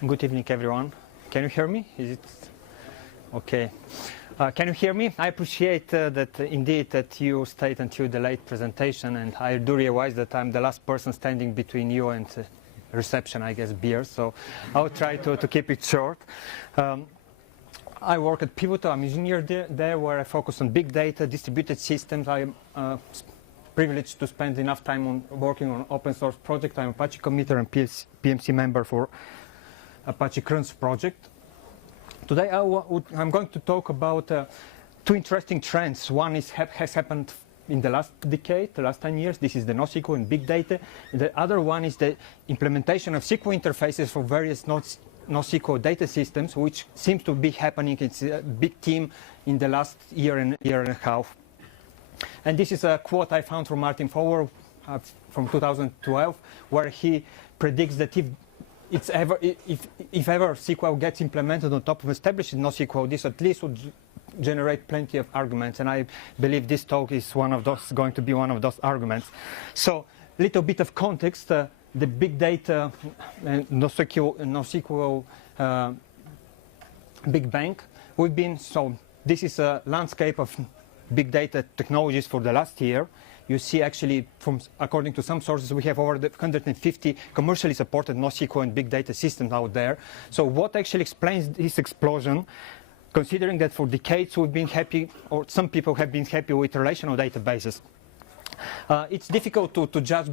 Good evening, everyone. Can you hear me? Is it okay? Can you hear me? I appreciate that indeed that you stayed until the late presentation, and I do realize that I'm the last person standing between you and reception, I guess, beer. So I'll try to keep it short. I work at Pivotal. I'm an engineer there where I focus on big data, distributed systems. I'm privileged to spend enough time on working on open source project. I'm Apache committer and PMC member for Apache Currents project. Today I'm going to talk about two interesting trends. One has happened in the last decade, the last 10 years. This is the NoSQL and big data. And the other one is the implementation of SQL interfaces for various NoSQL data systems, which seems to be happening. It's a big theme in the last year and a half. And this is a quote I found from Martin Fowler from 2012, where he predicts that if ever SQL gets implemented on top of established NoSQL, this at least would generate plenty of arguments. And I believe this talk is going to be one of those arguments. So, little bit of context. The big data and NoSQL Big Bang. This is a landscape of big data technologies for the last year. You see, actually, according to some sources, we have over 150 commercially supported NoSQL and big data systems out there. So what actually explains this explosion, considering that for decades we've been happy, or some people have been happy with relational databases? It's difficult to judge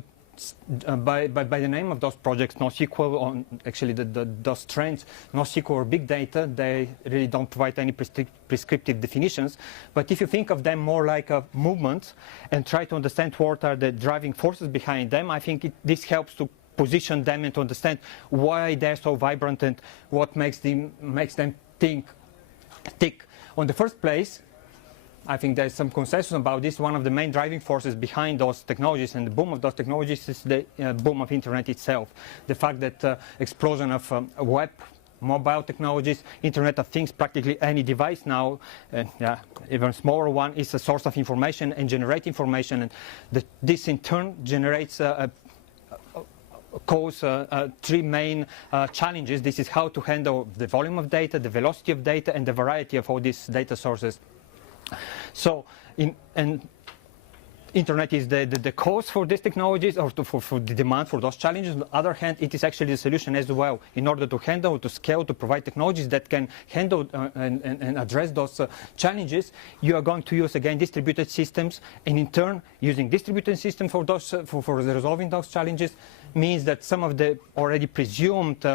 by the name of those projects, NoSQL, on actually those trends, NoSQL or big data. They really don't provide any prescriptive definitions. But if you think of them more like a movement and try to understand what are the driving forces behind them, I think this helps to position them and to understand why they're so vibrant and what makes them tick. On the first place, I think there's some consensus about this. One of the main driving forces behind those technologies and the boom of those technologies is the boom of internet itself. The fact that explosion of web, mobile technologies, Internet of Things, practically any device now, even smaller one, is a source of information and generate information. And this in turn generates three main challenges. This is how to handle the volume of data, the velocity of data, and the variety of all these data sources. So, Internet is the cause for these technologies, or for the demand for those challenges. On the other hand, it is actually the solution as well. In order to handle, to scale, to provide technologies that can handle and address those challenges, you are going to use, again, distributed systems. And in turn, using distributed systems for resolving those challenges means that some of the already presumed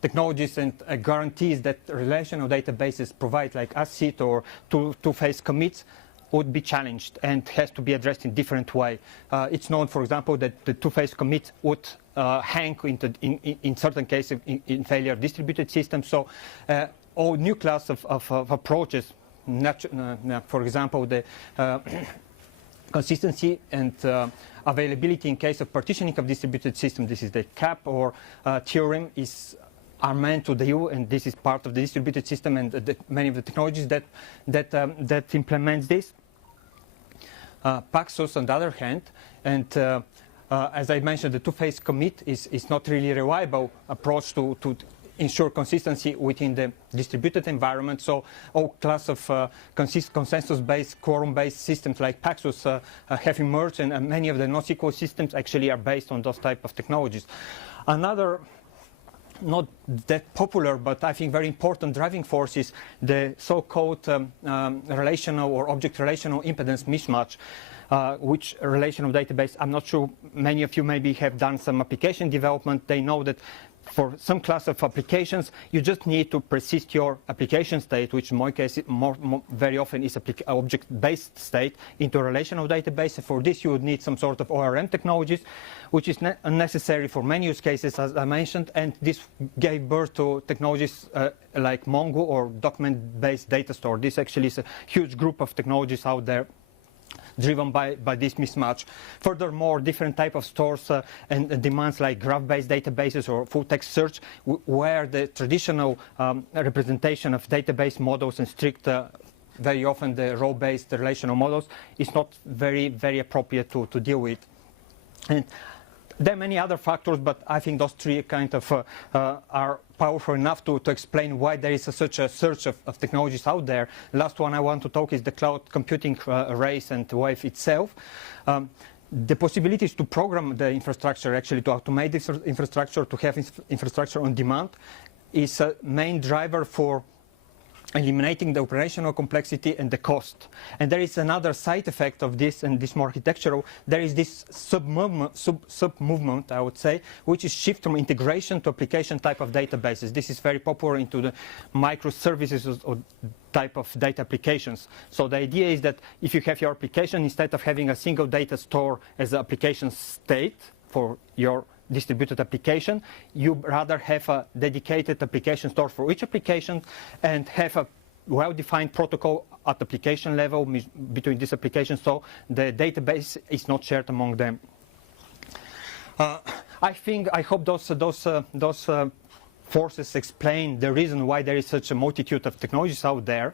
technologies and guarantees that relational databases provide, like ACID or two-phase commits, would be challenged and has to be addressed in different way. It's known, for example, that the two-phase commit would hang in certain cases in failure distributed systems. So all new class of approaches, for example, the consistency and availability in case of partitioning of distributed systems, this is the CAP or theorem, are meant to deal, and this is part of the distributed system and many of the technologies that implements this. Paxos, on the other hand, and as I mentioned, the two-phase commit is not really a reliable approach to ensure consistency within the distributed environment. So all class of consensus-based, quorum-based systems like Paxos have emerged, and many of the NoSQL systems actually are based on those type of technologies. Another not that popular, but I think very important driving force is the so-called relational or object relational impedance mismatch, which relational database, I'm not sure many of you maybe have done some application development. They know that for some class of applications, you just need to persist your application state, which in my case very often is object-based state, into a relational database. And for this, you would need some sort of ORM technologies, which is unnecessary for many use cases, as I mentioned. And this gave birth to technologies like Mongo or document-based data store. This actually is a huge group of technologies out there driven by this mismatch. Furthermore, different type of stores and demands like graph-based databases or full-text search, where the traditional representation of database models and strict, very often the row-based relational models, is not very, very appropriate to deal with. And There are many other factors, but I think those three kind of are powerful enough to explain why there is such a surge of technologies out there. Last one I want to talk is the cloud computing race and wave itself. The possibilities to program the infrastructure, actually to automate this infrastructure, to have infrastructure on demand, is a main driver for eliminating the operational complexity and the cost. And there is another side effect of this, and this more architectural. There is this sub-movement, I would say, which is shift from integration to application type of databases. This is very popular into the microservices or type of data applications. So the idea is that if you have your application, instead of having a single data store as an application state for your distributed application, you rather have a dedicated application store for each application and have a well-defined protocol at application level between these applications, so the database is not shared among them. I hope those forces explain the reason why there is such a multitude of technologies out there.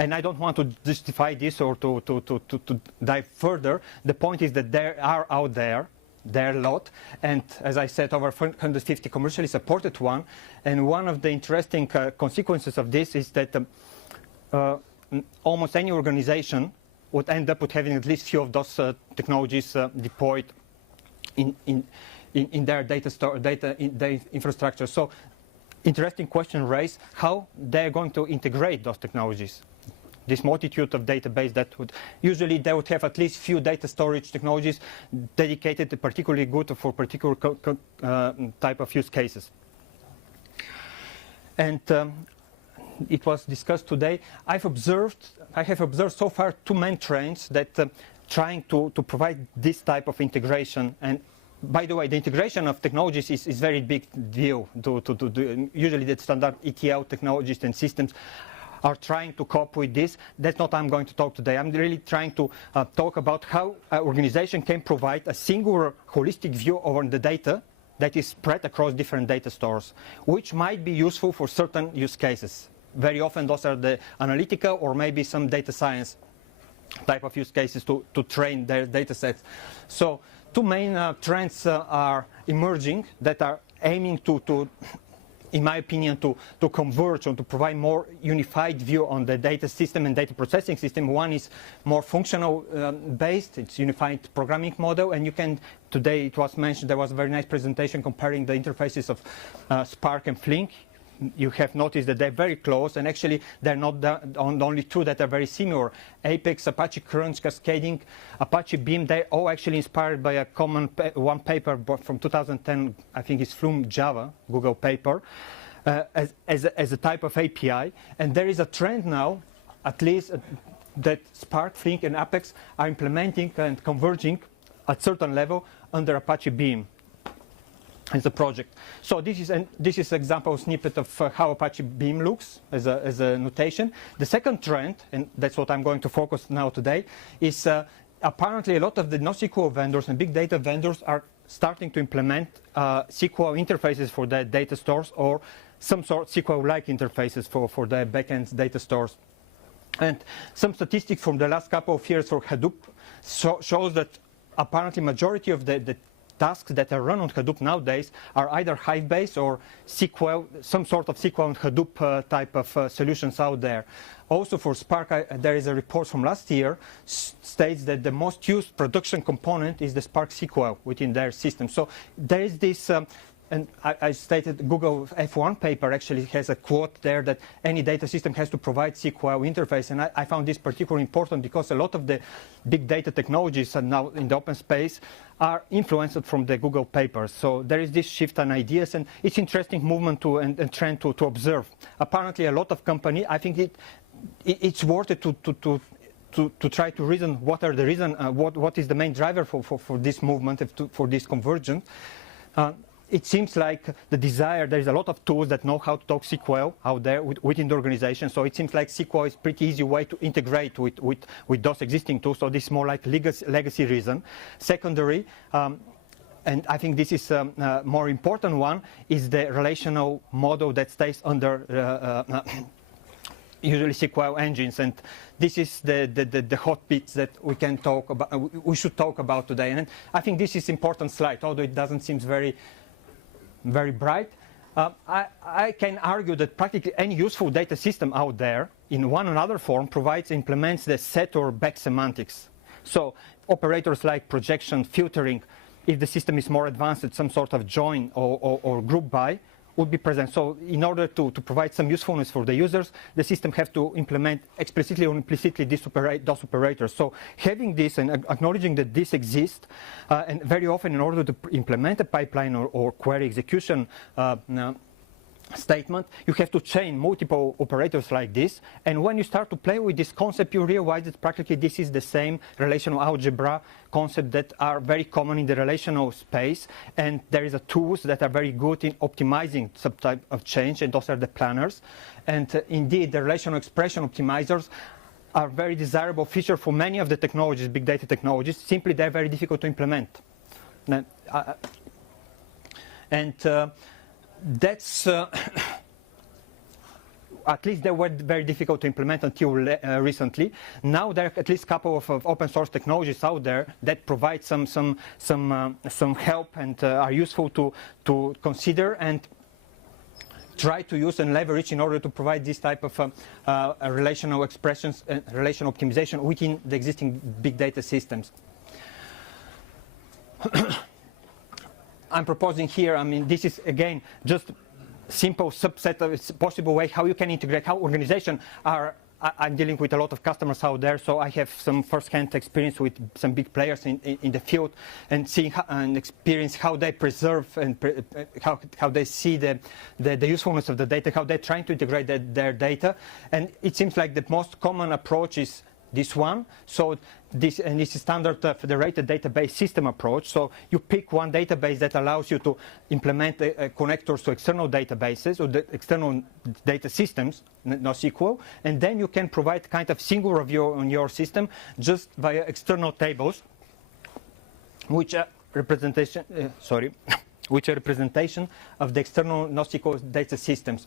And I don't want to justify this or to dive further. The point is that there are out there a lot, and as I said, over 150 commercially supported one. And one of the interesting consequences of this is that almost any organization would end up with having at least few of those technologies deployed in their data infrastructure. So interesting question raised, how they're going to integrate those technologies. This multitude of database that would usually they would have at least few data storage technologies dedicated to particularly good for particular type of use cases. And it was discussed today. I have observed so far two main trends that trying to provide this type of integration. And by the way, the integration of technologies is very big deal. Usually the standard ETL technologies and systems are trying to cope with this. That's not what I'm going to talk today. I'm really trying to talk about how an organization can provide a singular holistic view over the data that is spread across different data stores, which might be useful for certain use cases. Very often those are the analytical or maybe some data science type of use cases to train their data sets. So two main trends are emerging that are aiming to in my opinion, to converge or to provide more unified view on the data system and data processing system. One is more functional based, it's unified programming model, and you can, today it was mentioned, there was a very nice presentation comparing the interfaces of Spark and Flink. You have noticed that they're very close, and actually they're not the only two that are very similar. Apex, Apache Crunch, Cascading, Apache Beam, they're all actually inspired by a common one paper from 2010, I think it's Flume Java, Google paper, as a type of API. And there is a trend now, at least, that Spark, Flink, and Apex are implementing and converging at certain level under Apache Beam as a project. So this is an example snippet of how Apache Beam looks as a notation. The second trend, and that's what I'm going to focus now today, is apparently a lot of the NoSQL vendors and big data vendors are starting to implement SQL interfaces for their data stores, or some sort of SQL-like interfaces for their backend data stores. And some statistics from the last couple of years for Hadoop shows that apparently majority of the tasks that are run on Hadoop nowadays are either Hive-based or SQL, some sort of SQL and Hadoop type of solutions out there. Also for Spark, there is a report from last year states that the most used production component is the Spark SQL within their system. So there is this, and I stated Google F1 paper actually has a quote there that any data system has to provide SQL interface, and I found this particularly important because a lot of the big data technologies are now in the open space are influenced from the Google papers. So there is this shift in ideas, and it's interesting movement and trend to observe. Apparently a lot of companies, I think it's worth it to try to reason what are the reason, what is the main driver for this movement, for this convergence. It seems like the desire, there is a lot of tools that know how to talk SQL out there within the organization. So it seems like SQL is a pretty easy way to integrate with those existing tools. So this is more like legacy reason. Secondary, and I think this is a more important one, is the relational model that stays under usually SQL engines, and this is the hot bits that we can talk about. We should talk about today, and I think this is important slide, although it doesn't seem very bright. I can argue that practically any useful data system out there, in one or another form, implements the set or back semantics. So operators like projection, filtering, if the system is more advanced, some sort of join or group by, would be present. So in order to provide some usefulness for the users, the system have to implement explicitly or implicitly those operators. So having this and acknowledging that this exists, and very often in order to implement a pipeline or query execution statement, you have to chain multiple operators like this, and when you start to play with this concept, you realize that practically this is the same relational algebra concept that are very common in the relational space, and there is a tools that are very good in optimizing some type of change, and those are the planners. And indeed, the relational expression optimizers are very desirable feature for many of the technologies, big data technologies. Simply, they're very difficult to implement. That's at least they were very difficult to implement until recently. Now there are at least a couple of open source technologies out there that provide some help and are useful to consider and try to use and leverage in order to provide this type of relational expressions and relational optimization within the existing big data systems. I'm proposing here, I mean, this is again just simple subset of possible way how you can integrate, how organizations are. I'm dealing with a lot of customers out there, so I have some first-hand experience with some big players in the field, and seeing and experience how they preserve and how they see the usefulness of the data, how they're trying to integrate their data. And it seems like the most common approach is this one. So this is standard federated database system approach. So you pick one database that allows you to implement connectors to external databases or the external data systems, NoSQL, and then you can provide kind of single review on your system just via external tables, which are representation of the external NoSQL data systems.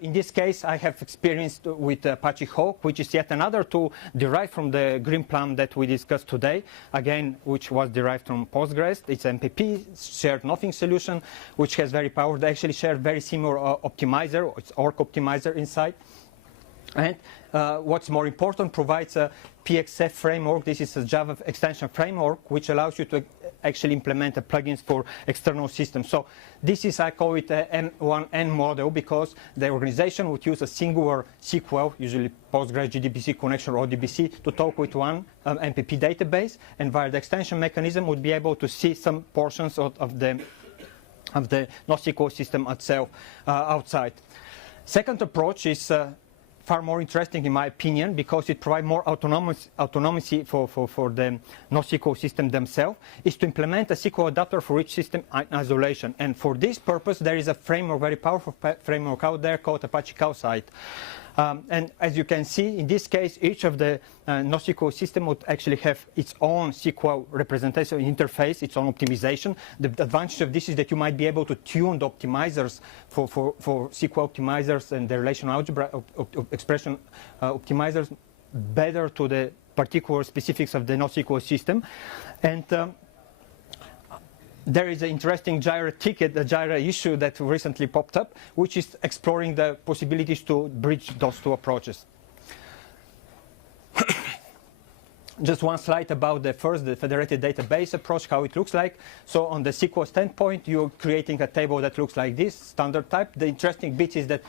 In this case, I have experienced with Apache Hawk, which is yet another tool derived from the Green Plum that we discussed today, again, which was derived from Postgres. It's MPP, shared nothing solution, which has very powerful. They actually share very similar optimizer, it's org optimizer inside. And what's more important, provides a PXF framework. This is a Java extension framework, which allows you to actually implement the plugins for external systems. So this is, I call it a M1N model, because the organization would use a singular SQL, usually Postgres, GDBC connection or ODBC, to talk with one MPP database, and via the extension mechanism would be able to see some portions of the NoSQL system itself outside. Second approach is far more interesting in my opinion, because it provides more autonomy for the NoSQL system themselves, is to implement a SQL adapter for each system in isolation. And for this purpose, there is a framework, very powerful framework out there called Apache Calcite. And as you can see, in this case, each of the NoSQL system would actually have its own SQL representation interface, its own optimization. The advantage of this is that you might be able to tune the optimizers for SQL optimizers and the relational algebra expression optimizers better to the particular specifics of the NoSQL system. And there is an interesting Jira ticket, a Jira issue that recently popped up, which is exploring the possibilities to bridge those two approaches. Just one slide about the federated database approach, how it looks like. So on the SQL standpoint, you're creating a table that looks like this, standard type. The interesting bit is that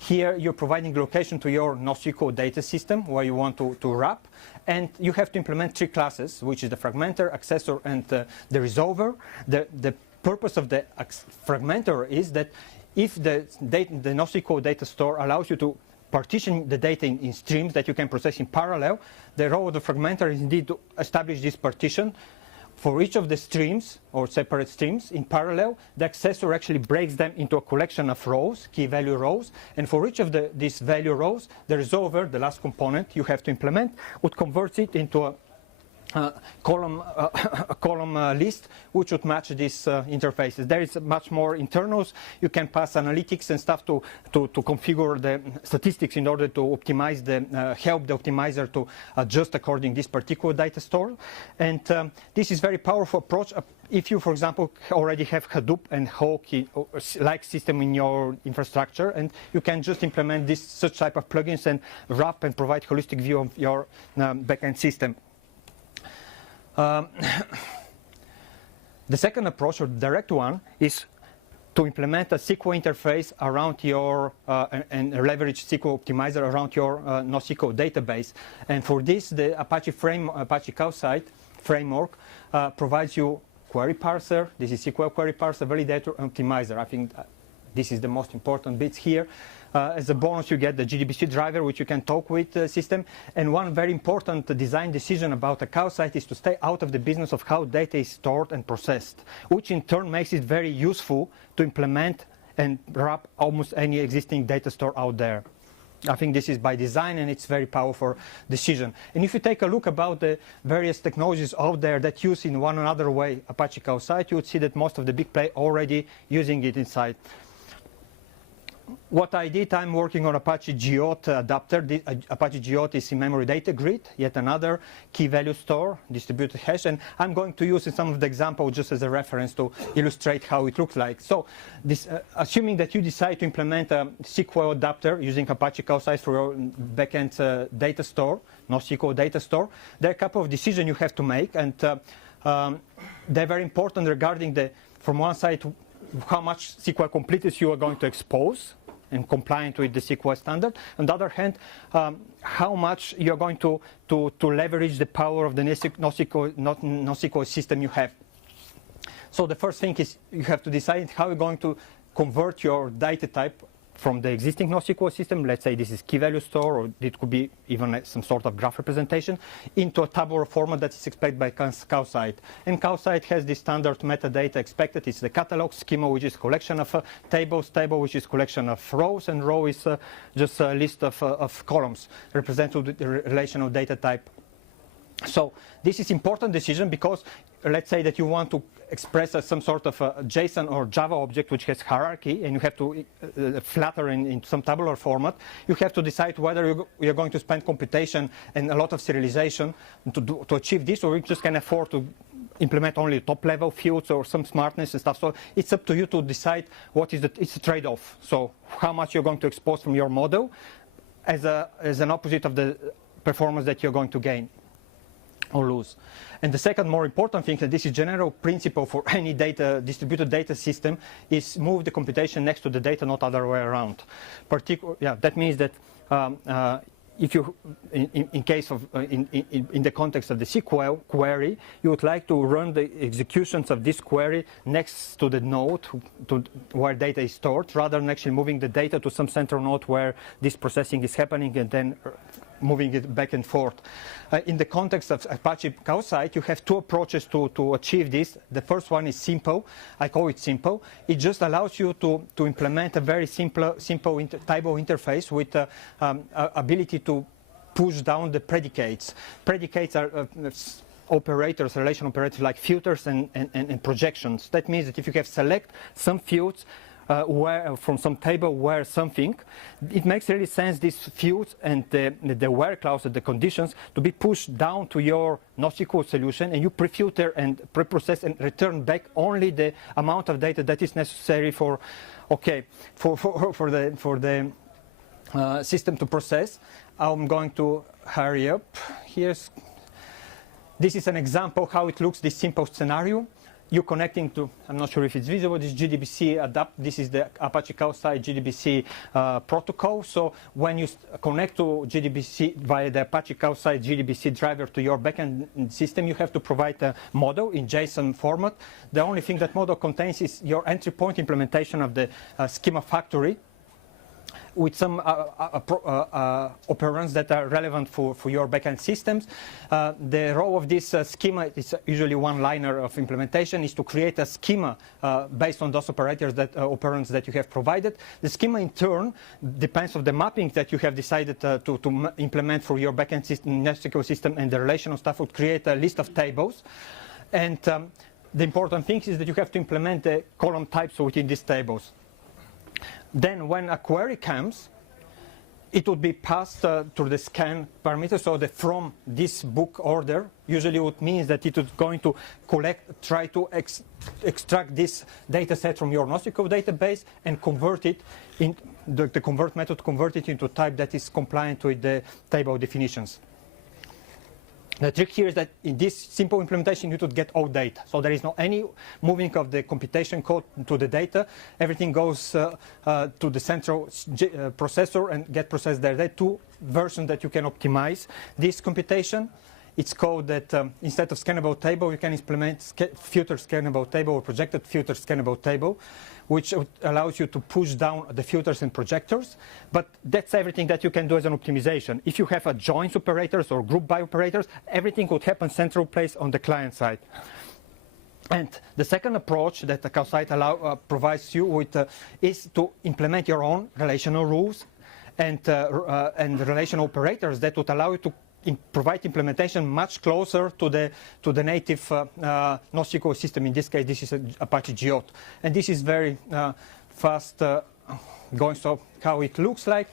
here you're providing location to your NoSQL data system where you want to wrap, and you have to implement three classes, which is the fragmenter, accessor, and the resolver. The purpose of the fragmenter is that if the NoSQL data store allows you to partition the data in streams that you can process in parallel, the role of the fragmenter is indeed to establish this partition. For each of the streams, or separate streams, in parallel, the accessor actually breaks them into a collection of rows, key value rows, and for each of these value rows, the resolver, the last component you have to implement, would convert it into column list which would match these interfaces. There is much more internals. You can pass analytics and stuff to configure the statistics in order to optimize help the optimizer to adjust according this particular data store. And this is very powerful approach. If you, for example, already have Hadoop and Hawk-like system in your infrastructure, and you can just implement such type of plugins and wrap and provide holistic view of your backend system. The second approach, or the direct one, is to implement a SQL interface around your and leverage SQL optimizer around your NoSQL database. And for this, the Apache Calcite framework provides you query parser. This is SQL query parser, validator, optimizer. I think this is the most important bits here. As a bonus, you get the JDBC driver, which you can talk with the system. And one very important design decision about a Calcite is to stay out of the business of how data is stored and processed, which in turn makes it very useful to implement and wrap almost any existing data store out there. I think this is by design, and it's very powerful decision. And if you take a look about the various technologies out there that use in one another way Apache Calcite, you would see that most of the big play already using it inside. What I did, I'm working on Apache Geote adapter. The Apache Geote is in-memory data grid, yet another key value store, distributed hash, and I'm going to use in some of the examples just as a reference to illustrate how it looks like. So, this, assuming that you decide to implement a SQL adapter using Apache Calcite for your backend data store, NoSQL data store, there are a couple of decisions you have to make, and they're very important regarding from one side, how much SQL completeness you are going to expose and compliant with the SQL standard. On the other hand, how much you are going to leverage the power of the NoSQL system you have. So the first thing is you have to decide how you're going to convert your data type from the existing NoSQL system, let's say this is key value store, or it could be even some sort of graph representation, into a tabular format that is expected by Calcite. And Calcite has this standard metadata expected. It's the catalog, schema, which is collection of tables, table, which is collection of rows, and row is just a list of columns representing the relational data type. So this is important decision because let's say that you want to express some sort of a JSON or Java object which has hierarchy, and you have to flatter in some tabular format. You have to decide whether you're going to spend computation and a lot of serialization to achieve this, or you just can afford to implement only top level fields or some smartness and stuff. So it's up to you to decide what is it's a trade-off. So how much you're going to expose from your model as an opposite of the performance that you're going to gain or lose. And the second more important thing, and this is general principle for any distributed data system, is move the computation next to the data, not other way around. That means that if you, in case of in the context of the SQL query, you would like to run the executions of this query next to the node where data is stored, rather than actually moving the data to some central node where this processing is happening and then moving it back and forth. In the context of Apache Calcite, you have two approaches to achieve this. The first one is simple. I call it simple. It just allows you to implement a very simple table interface with ability to push down the predicates. Predicates are operators, relational operators like filters and projections. That means that if you have select some fields where from some table where something, it makes really sense these fields and the where clause, the conditions, to be pushed down to your NoSQL solution, and you pre-filter and pre-process and return back only the amount of data that is necessary for the system to process. I'm going to hurry up. This is an example how it looks, this simple scenario. You're connecting to, I'm not sure if it's visible, this JDBC adapt. This is the Apache Calcite JDBC protocol. So when you connect to JDBC via the Apache Calcite JDBC driver to your backend system, you have to provide a model in JSON format. The only thing that model contains is your entry point implementation of the schema factory, with some operands that are relevant for your backend systems. The role of this schema is usually one-liner of implementation, is to create a schema based on those operators operands that you have provided. The schema in turn depends on the mapping that you have decided to implement for your backend system, SQL system, and the relational stuff would create a list of tables. And the important thing is that you have to implement the column types within these tables. Then when a query comes, it would be passed through the scan parameter. So the from this book order usually would mean that it is going to try to extract this data set from your NoSQL database and convert it in the convert method, convert it into type that is compliant with the table definitions. The trick here is that in this simple implementation, you would get all data. So there is no any moving of the computation code to the data. Everything goes to the central processor and get processed there. There are two versions that you can optimize this computation. It's called that instead of scannable table, you can implement filter scannable table or projected filter scannable table, which allows you to push down the filters and projectors. But that's everything that you can do as an optimization. If you have a joins operators or group by operators, everything would happen central place on the client side. And the second approach that the Calcite provides you with is to implement your own relational rules and relational operators that would allow you to provide implementation much closer to the native NoSQL system. In this case, this is Apache Geode, and this is very fast going. So how it looks like.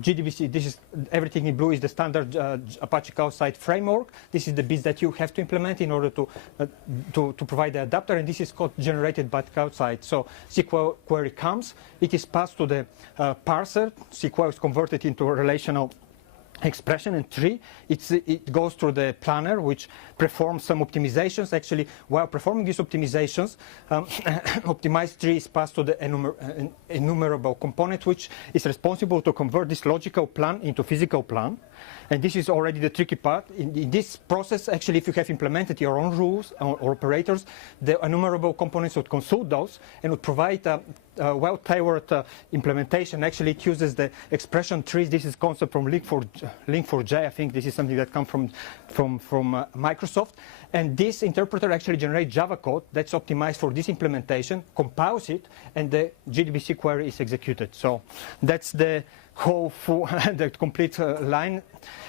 JDBC, this is everything in blue is the standard Apache Calcite framework. This is the bits that you have to implement in order to provide the adapter, and this is code generated by Calcite. So SQL query comes, it is passed to the parser. SQL is converted into a relational expression and tree. It goes through the planner, which performs some optimizations. Actually, while performing these optimizations, optimized tree is passed to the enumerable component, which is responsible to convert this logical plan into physical plan. And this is already the tricky part. In this process, actually, if you have implemented your own rules or operators, the enumerable components would consult those and would provide a well-tailored implementation. Actually, it uses the expression trees. This is concept from Link4j. I think this is something that comes from Microsoft. And this interpreter actually generates Java code that's optimized for this implementation, compiles it, and the JDBC query is executed. So that's the whole the complete line.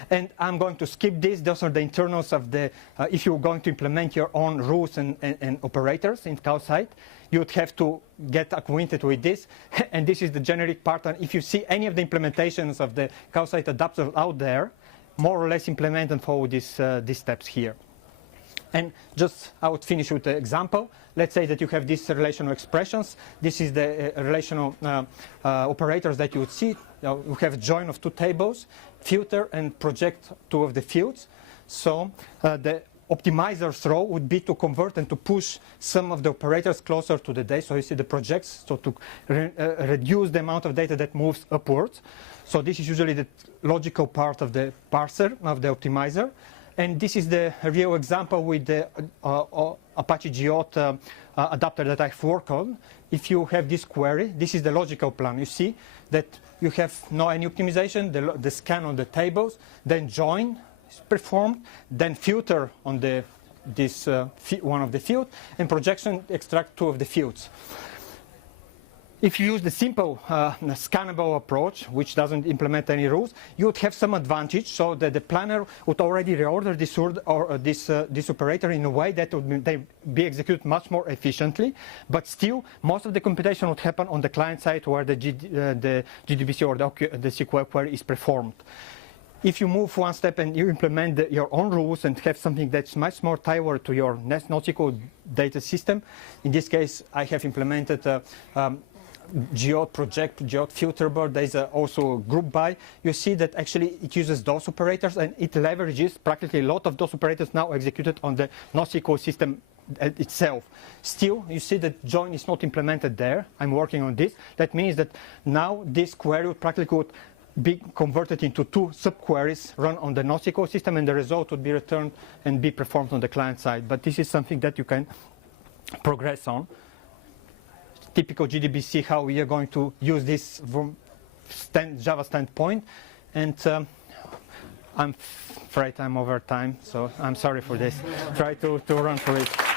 And I'm going to skip this. Those are the internals of the, if you're going to implement your own rules and operators in Calcite, you would have to get acquainted with this. And this is the generic part. And if you see any of the implementations of the Calcite adapter out there, more or less implement and follow these steps here. And just I would finish with an example. Let's say that you have these relational expressions. This is the relational operators that you would see. You have join of two tables, filter and project two of the fields. So the optimizer's role would be to convert and to push some of the operators closer to the data. So you see the projects, so to reduce the amount of data that moves upwards. So this is usually the logical part of the parser, of the optimizer. And this is the real example with the Apache Geode adapter that I've worked on. If you have this query, this is the logical plan. You see that you have no any optimization, the scan on the tables, then join is performed, then filter on this one of the fields, and projection extract two of the fields. If you use the simple scannable approach, which doesn't implement any rules, you would have some advantage, so that the planner would already reorder this operator in a way that would be executed much more efficiently. But still, most of the computation would happen on the client side where the JDBC or the SQL query is performed. If you move one step and you implement your own rules and have something that's much more tailored to your NoSQL data system, in this case, I have implemented Geode project, Geode filter board. There's also group by. You see that actually it uses those operators and it leverages practically a lot of those operators now executed on the NoSQL system itself. Still, you see that join is not implemented there. I'm working on this. That means that now this query practically would be converted into two subqueries run on the NoSQL system, and the result would be returned and be performed on the client side. But this is something that you can progress on. Typical JDBC, how we are going to use this Java standpoint. And I'm afraid I'm over time, so I'm sorry for this. Try to run through it.